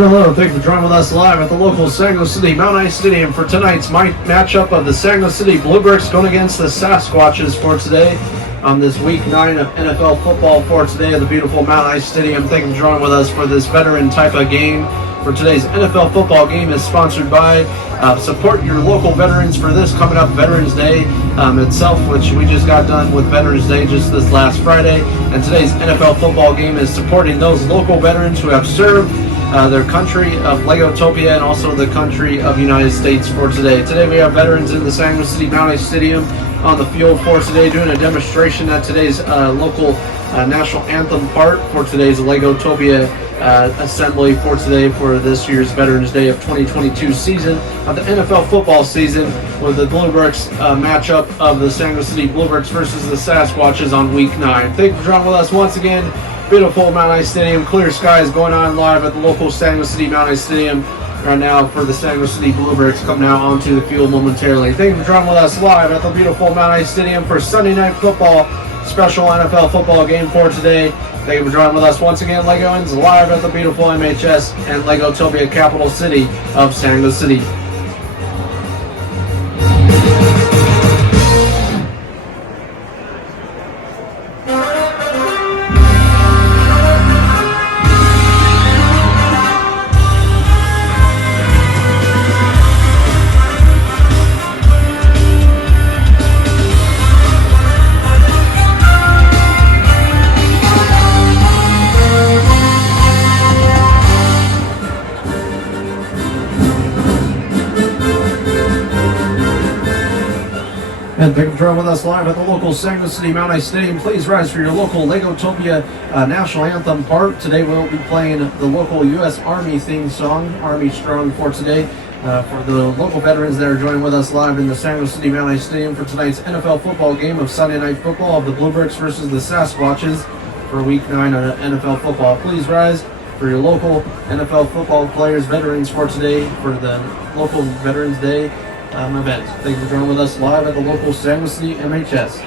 And hello, thank you for joining with us live at the local Saginaw City Mount Ice Stadium for tonight's matchup of the Saginaw City Bluebricks going against the Sasquatches for today on this week 9 of NFL football for today at the beautiful Mount Ice Stadium. Thank you for joining with us for this veteran type of game. For today's NFL football game is sponsored by support your local veterans for this coming up Veterans Day itself, which we just got done with Veterans Day just this last Friday. And today's NFL football game is supporting those local veterans who have served their country of Legotopia and also the country of United States for today. Today we have veterans in the Saginaw City Mount Ice Stadium on the field for today doing a demonstration at today's local national anthem part for today's Legotopia assembly for today for this year's Veterans Day of 2022 season of the NFL football season with the Bluebricks matchup of the Saginaw City Bluebricks versus the Sasquatches on week 9. Thank you for joining with us once again. Beautiful Mount Ice Stadium, clear skies going on live at the local Saginaw City Mount Ice Stadium right now for the Saginaw City Bluebricks coming out onto the field momentarily. Thank you for joining with us live at the beautiful Mount Ice Stadium for Sunday Night Football, special NFL football game for today. Thank you for joining with us once again, Legoans, live at the beautiful MHS and Legotopia capital city of Saginaw City. And thank you for joining with us live at the local Saginaw City Mount Ice Stadium. Please rise for your local Legotopia national anthem part. Today we'll be playing the local U.S. Army theme song, Army Strong, for today. For the local veterans that are joining with us live in the Saginaw City Mount Ice Stadium for tonight's NFL football game of Sunday Night Football of the Bluebricks versus the Sasquatches for Week 9 of NFL football. Please rise for your local NFL football players, veterans for today for the local Veterans Day event. Thank you for joining with us live at the local Saginaw City MHS.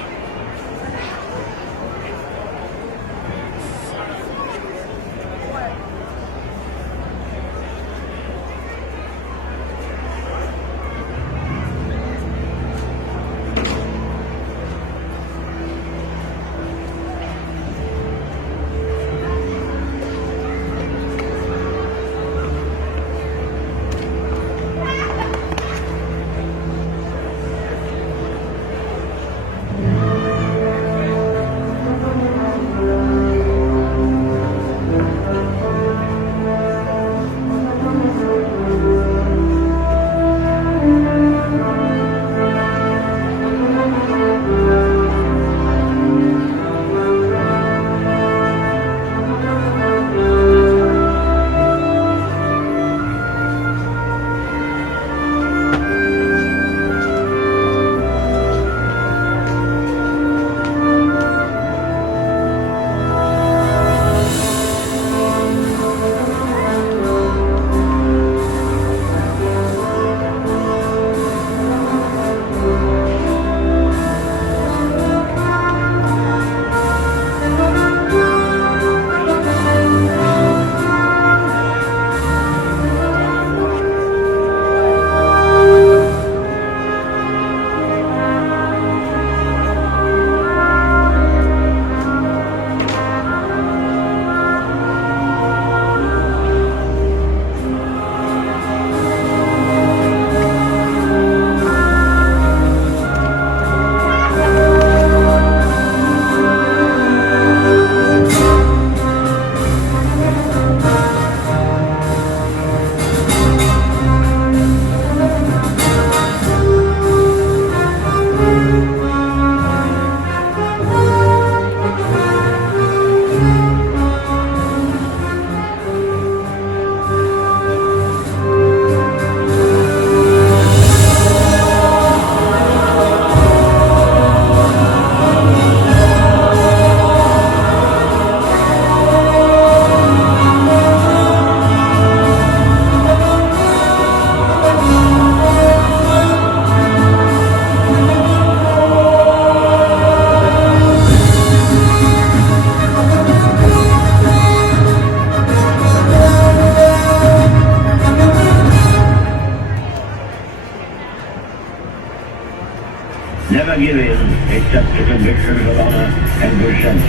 Never give in except to convictions of honor and good sense.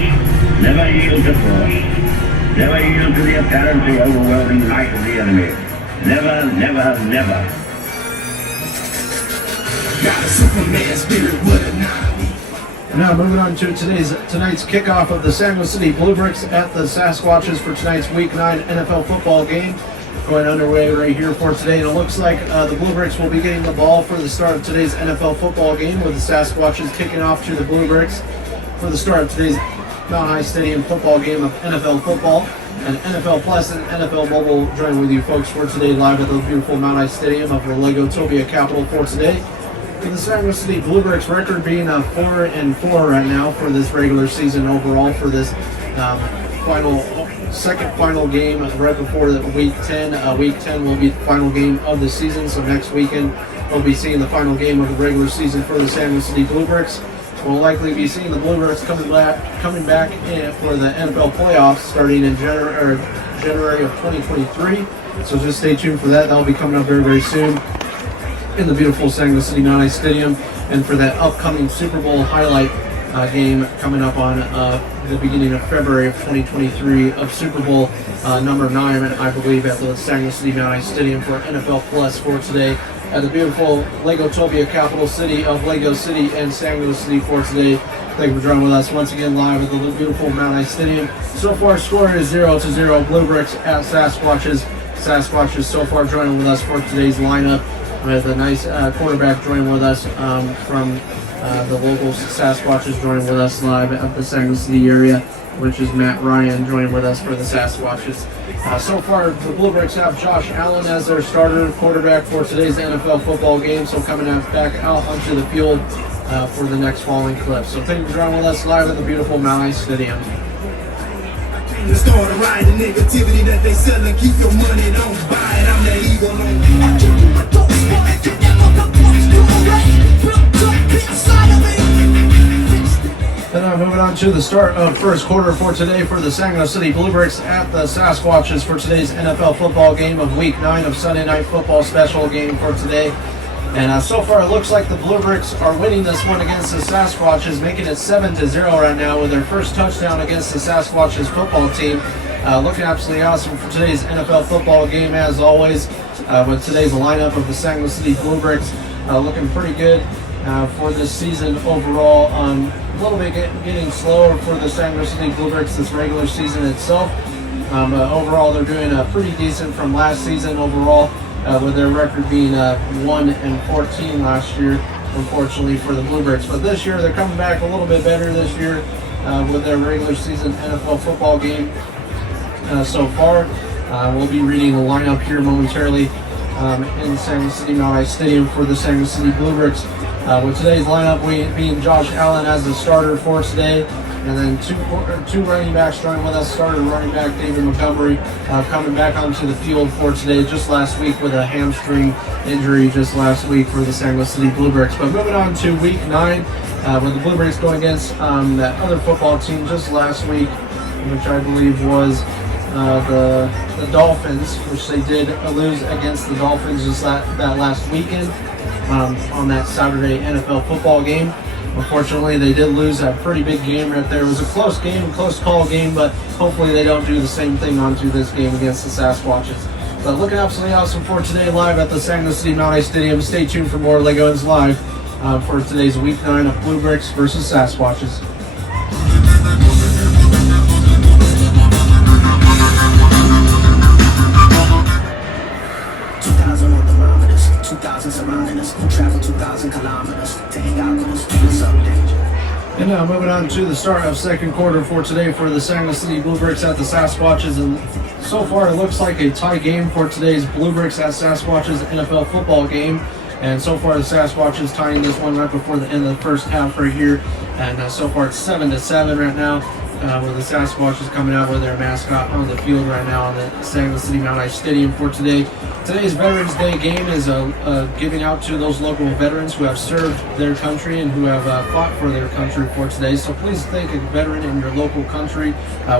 Never yield to force. Never yield to the apparently overwhelming might of the enemy. Never, never, never. Got a Superman spirit with a 90. And now moving on to tonight's kickoff of the San Luis City Bluebricks at the Sasquatches for tonight's Week 9 NFL football game. Going underway right here for today, and it looks like the Bluebricks will be getting the ball for the start of today's NFL football game, with the Sasquatches kicking off to the Bluebricks for the start of today's Mount High Stadium football game of NFL football. And NFL Plus and NFL Mobile join with you folks for today live at the beautiful Mount High Stadium of the Legotopia capital for today. With the San Luis City Bluebricks record being 4-4 right now for this regular season overall, for this second final game right before the Week 10. Week 10 will be the final game of the season, so next weekend we'll be seeing the final game of the regular season for the San Luis City Bluebricks. We'll likely be seeing the Bluebricks coming back in for the NFL playoffs starting in January of 2023. So just stay tuned for that. That'll be coming up very, very soon in the beautiful San Luis City Mount High Stadium, and for that upcoming Super Bowl highlight game coming up on the beginning of February of 2023 of Super Bowl number 9, I believe, at the San Luis City Mount High Stadium for NFL Plus for today at the beautiful Legotopia capital city of Lego City and San Luis City for today. Thank you for joining with us once again live at the beautiful Mount High Stadium. So far, score is 0-0. Bluebricks at Sasquatches. Sasquatches so far joining with us for today's lineup. With a nice quarterback joining with us from the local Sasquatches joining with us live at the San Luis City area, which is Matt Ryan joining with us for the Sasquatches. So far, the Bluebricks have Josh Allen as their starter quarterback for today's NFL football game, so coming back out onto the field for the next following clip. So thank you for joining with us live at the beautiful Mount High Stadium. The start of riding negativity that they selling, keep your money, don't buy it. I'm the eagle on Then moving on to the start of first quarter for today for the San Luis City Bluebricks at the Sasquatches for today's NFL football game of Week 9 of Sunday Night Football special game for today. And so far it looks like the Bluebricks are winning this one against the Sasquatches, making it 7-0 right now with their first touchdown against the Sasquatches football team. Looking absolutely awesome for today's NFL football game as always, with today's lineup of the San Luis City Bluebricks looking pretty good for this season overall. A little bit getting slower for the San Luis City Bluebricks this regular season itself, but overall they're doing pretty decent from last season overall, with their record being 1-14 last year, unfortunately for the Bluebricks. But this year they're coming back a little bit better this year with their regular season NFL football game so far. We'll be reading the lineup here momentarily in San Luis City Mount High Stadium for the San Luis City Bluebricks. With today's lineup being Josh Allen as the starter for today, and then two running backs joining with us. Starter running back David Montgomery coming back onto the field for today, just last week with a hamstring injury just last week for the San Luis City Bluebricks. But moving on to Week 9, with the Bluebricks going against that other football team just last week, which I believe was the Dolphins, which they did lose against the Dolphins just that last weekend on that Saturday NFL football game. Unfortunately, they did lose a pretty big game right there. It was a close game, close call game, but hopefully they don't do the same thing onto this game against the Sasquatches. But looking absolutely awesome for today live at the San Luis City Mount High Stadium. Stay tuned for more Legoans live for today's Week 9 of Bluebricks versus Sasquatches. 2,000 surrounding us, travel 2,000 kilometers to hang out with us, what's up, danger? And now moving on to the start of second quarter for today for the San Luis City Bluebricks at the Sasquatches. And so far it looks like a tie game for today's Bluebricks at Sasquatches NFL football game. And so far the Sasquatches tying this one right before the end of the first half right here. And so far it's 7-7 right now where the Sasquatch is coming out with their mascot on the field right now in the Saginaw City Mount Ice Stadium for today. Today's Veterans Day game is giving out to those local veterans who have served their country and who have fought for their country for today. So please thank a veteran in your local country,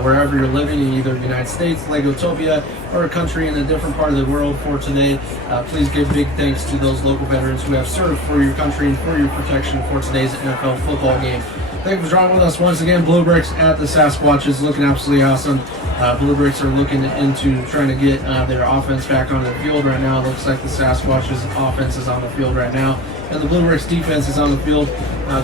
wherever you're living, in either the United States, Legotopia, or a country in a different part of the world for today. Please give big thanks to those local veterans who have served for your country and for your protection for today's NFL football game. Thank you for joining with us once again. Bluebricks at the Sasquatches, looking absolutely awesome. Bluebricks are looking into trying to get their offense back on the field right now. It looks like the Sasquatches offense is on the field right now, and the Bluebricks defense is on the field.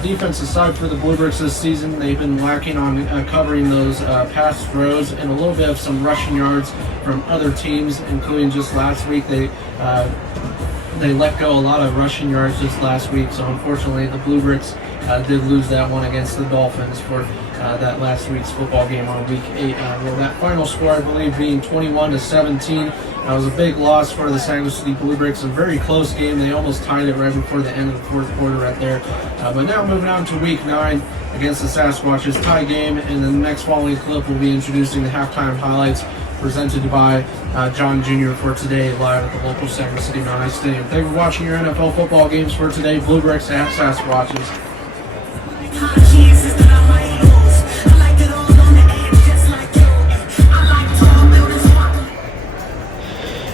Defense aside for the Bluebricks this season, they've been lacking on covering those pass throws and a little bit of some rushing yards from other teams, including just last week. They let go a lot of rushing yards just last week, so unfortunately the Bluebricks did lose that one against the Dolphins for that last week's football game on week 8. Well, that final score, I believe, being 21-17. That was a big loss for the Saginaw City Bluebricks. A very close game. They almost tied it right before the end of the fourth quarter right there. But now moving on to week 9 against the Sasquatches, tie game. And the next following clip will be introducing the halftime highlights presented by John Jr. for today, live at the local Saginaw City Mount Ice Stadium. Thank you for watching your NFL football games for today. Bluebricks at Sasquatches.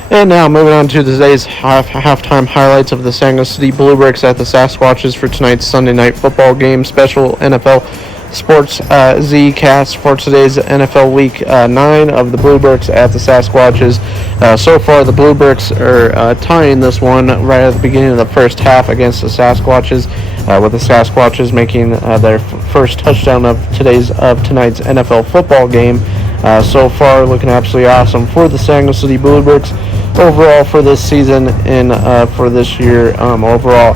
And now moving on to today's halftime highlights of the Saginaw City Bluebricks at the Sasquatches for tonight's Sunday night football game. Special NFL Sports Z-cast for today's NFL Week 9 of the Bluebricks at the Sasquatches. So far, the Bluebricks are tying this one right at the beginning of the first half against the Sasquatches, with the Sasquatches making their first touchdown of tonight's NFL football game. So far, looking absolutely awesome for the Saginaw City Bluebricks overall for this season and for this year overall.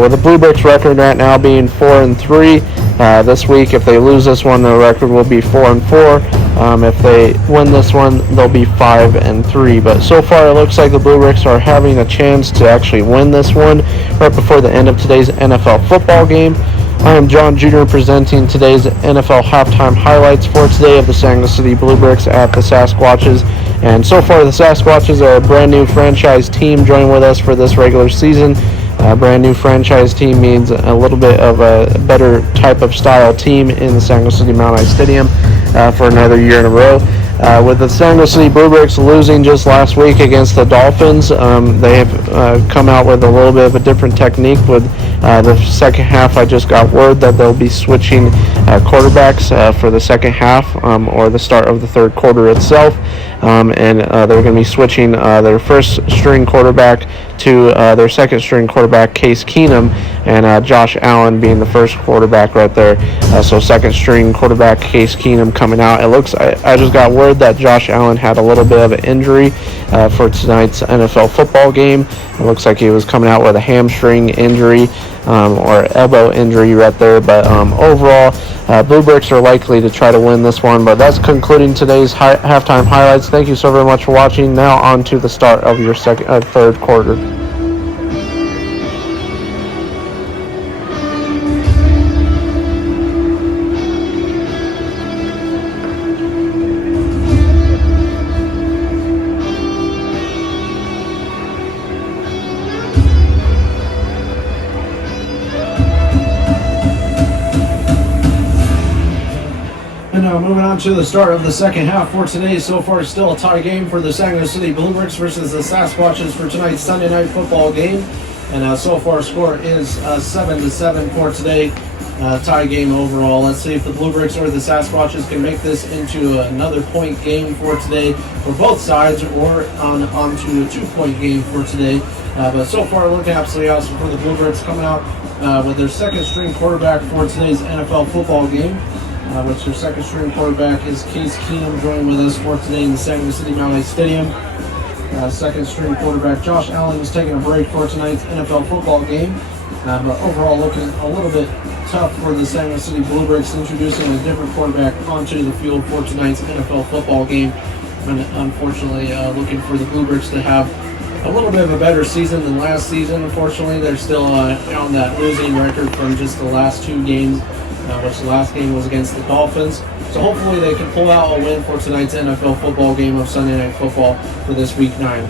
With the Bluebricks record right now being 4-3, this week if they lose this one, the record will be 4-4. If they win this one, they'll be 5-3. But so far, it looks like the Bluebricks are having a chance to actually win this one right before the end of today's NFL football game. I am John Jr. presenting today's NFL halftime highlights for today of the Saginaw City Bluebricks at the Sasquatches. And so far, the Sasquatches are a brand new franchise team joining with us for this regular season. A brand new franchise team means a little bit of a better type of style team in the Saginaw City Mount Ice Stadium for another year in a row. With the Saginaw City Bluebricks losing just last week against the Dolphins, they have come out with a little bit of a different technique. With the second half, I just got word that they'll be switching quarterbacks for the second half or the start of the third quarter itself. And they're going to be switching their first string quarterback to their second string quarterback, Case Keenum, and Josh Allen being the first quarterback right there. So second string quarterback Case Keenum coming out. It looks, I just got word that Josh Allen had a little bit of an injury for tonight's NFL football game. It looks like he was coming out with a hamstring injury or elbow injury right there. But overall, Bluebricks are likely to try to win this one. But that's concluding today's halftime highlights. Thank you so very much for watching. Now on to the start of your third quarter. And now moving on to the start of the second half for today. So far, still a tie game for the Saginaw City Bluebricks versus the Sasquatches for tonight's Sunday night football game. And so far, score is 7-7 for today. Tie game overall. Let's see if the Bluebricks or the Sasquatches can make this into another point game for today for both sides, or onto a 2-point game for today. But so far, looking absolutely awesome for the Bluebricks, coming out with their second string quarterback for today's NFL football game. Which their second string quarterback is Case Keenum, joining with us for today in the Saginaw City Mount Ice Stadium. Second string quarterback Josh Allen is taking a break for tonight's NFL football game. But overall, looking a little bit tough for the Saginaw City Bluebricks, introducing a different quarterback onto the field for tonight's NFL football game. And unfortunately, looking for the Bluebricks to have a little bit of a better season than last season. Unfortunately, they're still on that losing record from just the last two games, which the last game was against the Dolphins. So hopefully they can pull out a win for tonight's NFL football game of Sunday Night Football for this Week 9.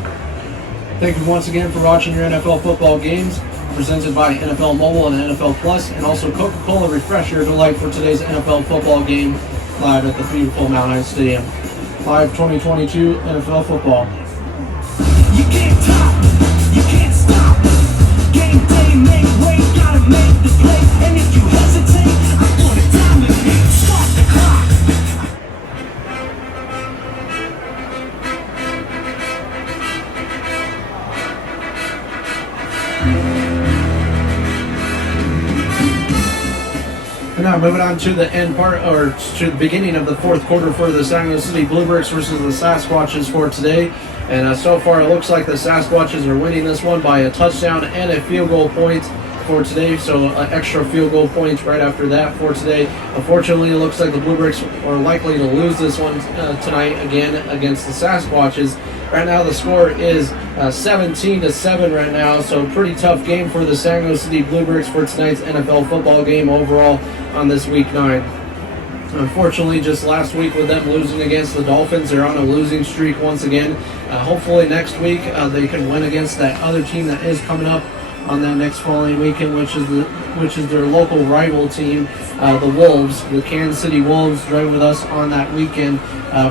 Thank you once again for watching your NFL football games, presented by NFL Mobile and NFL Plus, and also Coca-Cola Refresh Your Delight for today's NFL football game live at the beautiful Mount High Stadium. Live 2022 NFL football. You can't top, you can't stop. Game day, make way, gotta make the play. And if you hesitate, I'm gonna dominate. Start the clock. And now moving on to the end part, or to the beginning of the fourth quarter for the San Luis City Bluebricks versus the Sasquatches for today. And so far it looks like the Sasquatches are winning this one by a touchdown and a field goal point for today. So extra field goal points right after that for today. Unfortunately, it looks like the Bluebricks are likely to lose this one tonight again against the Sasquatches. Right now the score is 17-7 right now, so pretty tough game for the San Luis City Bluebricks for tonight's NFL football game overall on this Week 9. Unfortunately, just last week with them losing against the Dolphins, they're on a losing streak once again. Hopefully next week they can win against that other team that is coming up on that next following weekend, which is their local rival team, the Wolves. The Kansas City Wolves join with us on that weekend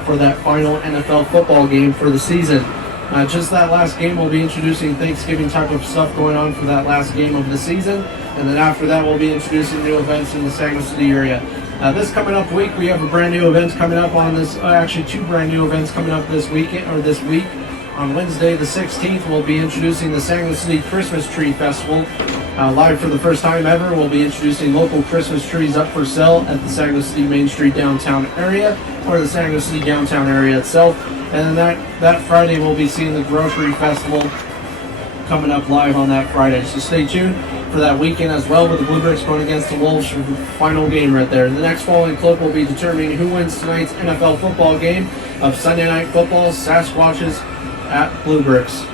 for that final NFL football game for the season. Just that last game, we'll be introducing Thanksgiving type of stuff going on for that last game of the season, and then after that we'll be introducing new events in the San Luis City area. This coming up week, we have a brand new event coming up on this, actually two brand new events coming up this weekend, or this week. On Wednesday the 16th, we'll be introducing the San Luis City Christmas Tree Festival. Live for the first time ever, we'll be introducing local Christmas trees up for sale at the San Luis City Main Street downtown area, or the San Luis City downtown area itself. And then that Friday, we'll be seeing the Grocery Festival coming up live on that Friday. So stay tuned for that weekend as well, with the Bluebricks going against the Wolves for the final game right there. The next following clip will be determining who wins tonight's NFL football game of Sunday Night Football, Sasquatches at Bluebricks.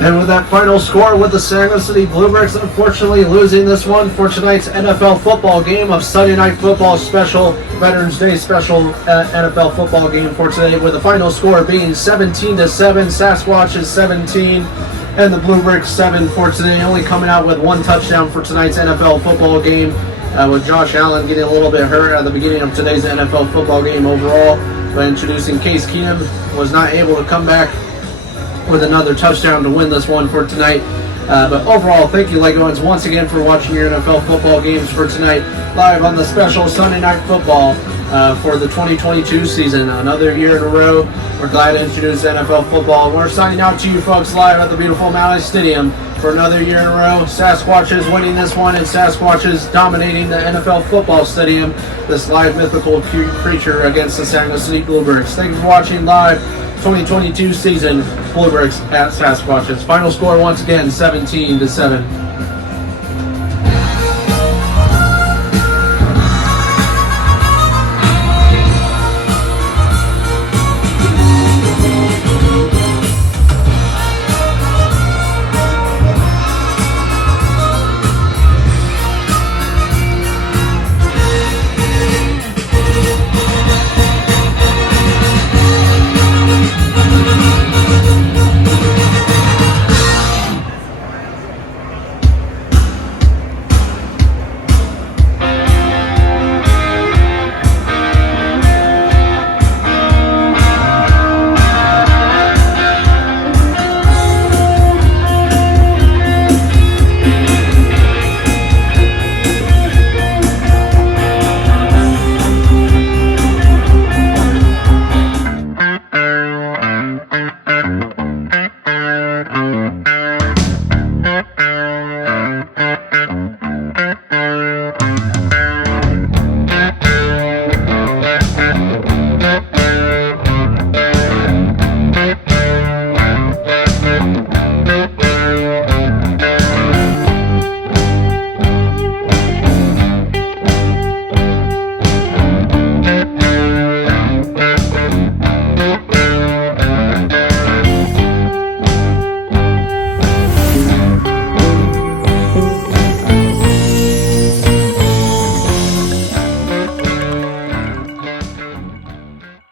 And with that final score, with the San Luis City Bluebricks unfortunately losing this one for tonight's NFL football game of Sunday Night Football special, Veterans Day special NFL football game for today, with the final score being 17-7, Sasquatches 17, and the Bluebricks 7 for today, only coming out with one touchdown for tonight's NFL football game, with Josh Allen getting a little bit hurt at the beginning of today's NFL football game overall, but introducing Case Keenum was not able to come back with another touchdown to win this one for tonight. But overall, thank you, Legoans, once again for watching your NFL football games for tonight, live on the special Sunday Night Football for the 2022 season. Another year in a row, we're glad to introduce NFL football. We're signing out to you folks live at the beautiful Mount High Stadium for another year in a row. Sasquatches winning this one, and Sasquatches dominating the NFL football stadium, this live mythical creature against the San Luis City Bluebricks. Thank you for watching live 2022 season, Bluebricks at Sasquatches. Final score once again, 17-7.